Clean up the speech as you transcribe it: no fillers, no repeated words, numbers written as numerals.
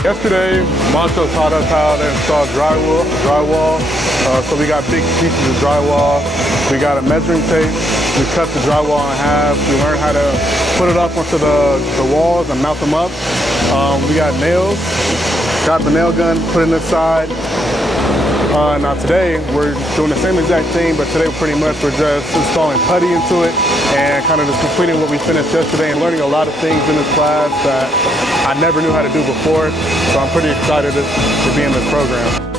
Yesterday, Montrose taught us how to install drywall. So we got big pieces of drywall. We got a measuring tape. We cut the drywall in half. We learned how to put it up onto the walls and mount them up. We got nails. Got the nail gun, put it inside. Now today, we're doing the same exact thing, but today pretty much we're just installing putty into it and kind of just completing what we finished yesterday and learning a lot of things in this class that I never knew how to do before. So I'm pretty excited to be in this program.